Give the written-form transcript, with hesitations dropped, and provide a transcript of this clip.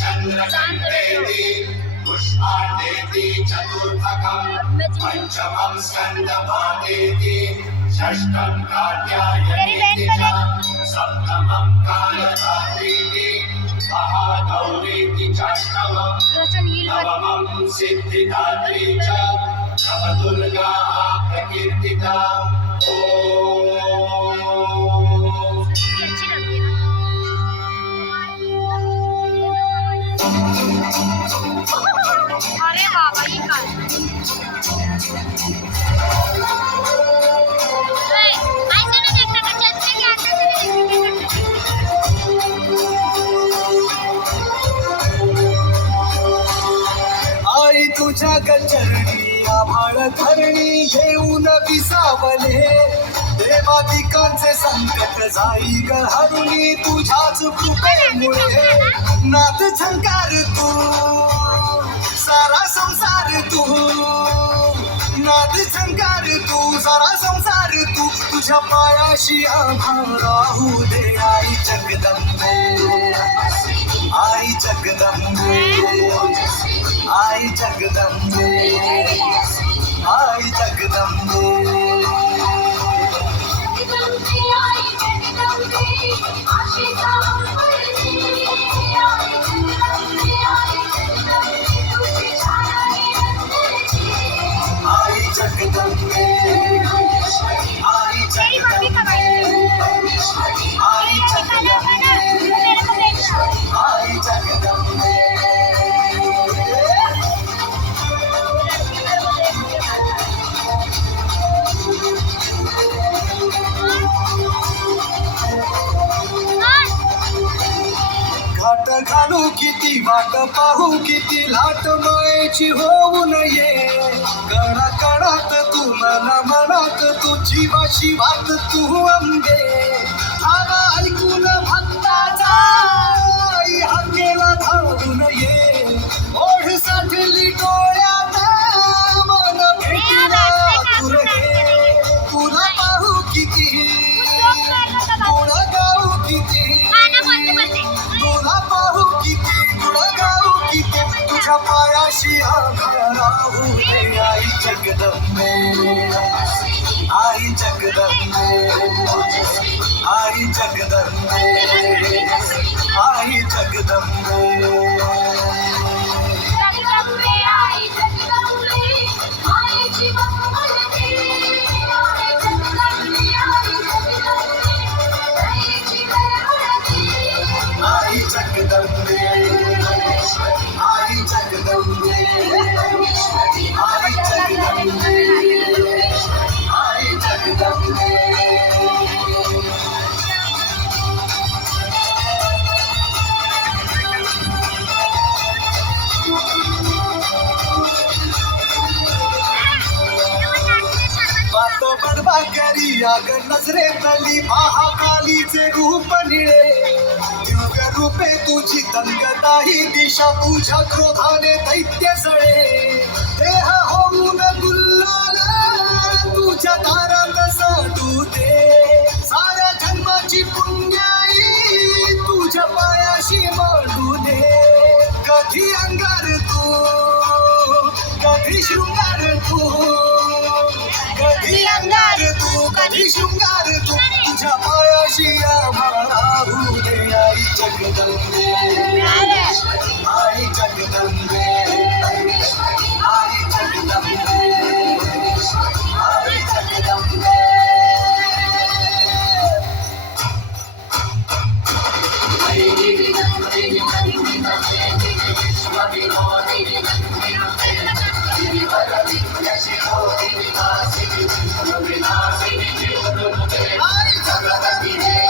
चंद्रकंठेति पुष्पाण्डेति चतुर्थकम् पंचमं स्कन्दभागेति षष्ठं कात्यायनेति च सप्तमं कालरात्रीति महागौरीति चाष्टमं नवमं सिद्धिदात्री च नवदुर्गा प्रकीर्तिता। अरे बाबा ये काय ऐसे ना देखना का चश्मे के अंदर आई तुझ्या गचरणी आभाळ धरणी घेऊन विसावले देवादिकांचे संकट जाई ग हरुणी तुझ्याच कृपेमुळे नाथ झंकार तू सारा संसार तू नाथ झंकार तू सारा संसार तू तुझ्या पायाशी आभाळ राहू दे आई जगदंबे आई जगदंबे आई जगदंबे आई जगदंबे आई जगदंबे आई जगदंबे आई जगदंबे आई जगदंबे घाट घालू किती वाट पाहू किती लाट मायेची होऊ नये कणा कणात तू मना मनात तू जीवाशी वाट तू अंबे धावा ऐकून भक्ताचा आई हाकेला धावू नये ओढ साठली डोळ्यात मन भेटला तुरगे तुला पाहू किती तुला गाऊ किती तुला पाहू किती तुला गाऊ किती तुझ्या पायाशी आभाळ राहू दे आई जगदंबे आई जगदंबे आई जगदंबे आई जगदंबे आई जगदंबे आई जगदंबे आई जगदंबे आई जगदंबे बात बडवा करी आग नजरेतली महाकालीचे रूप निळे दिव्य रूपे तुझी तंगताही दिशा तुझ्या क्रोधाने दैत्य सळे देह होऊन गुल्लाल तुझ्या दारात साठू दे साऱ्या जन्माची पुण्याई तुझ्या पायाशी मांडू दे कधी अंगार तू कधी शृंगार तू कधी अंगार तू कधी शृंगार तू तुझ्या पायाशी आभाळ राहू दे आई जगदंबे आई जगदंबे आई जगदंबे आई जगदंबे आई जगदंबे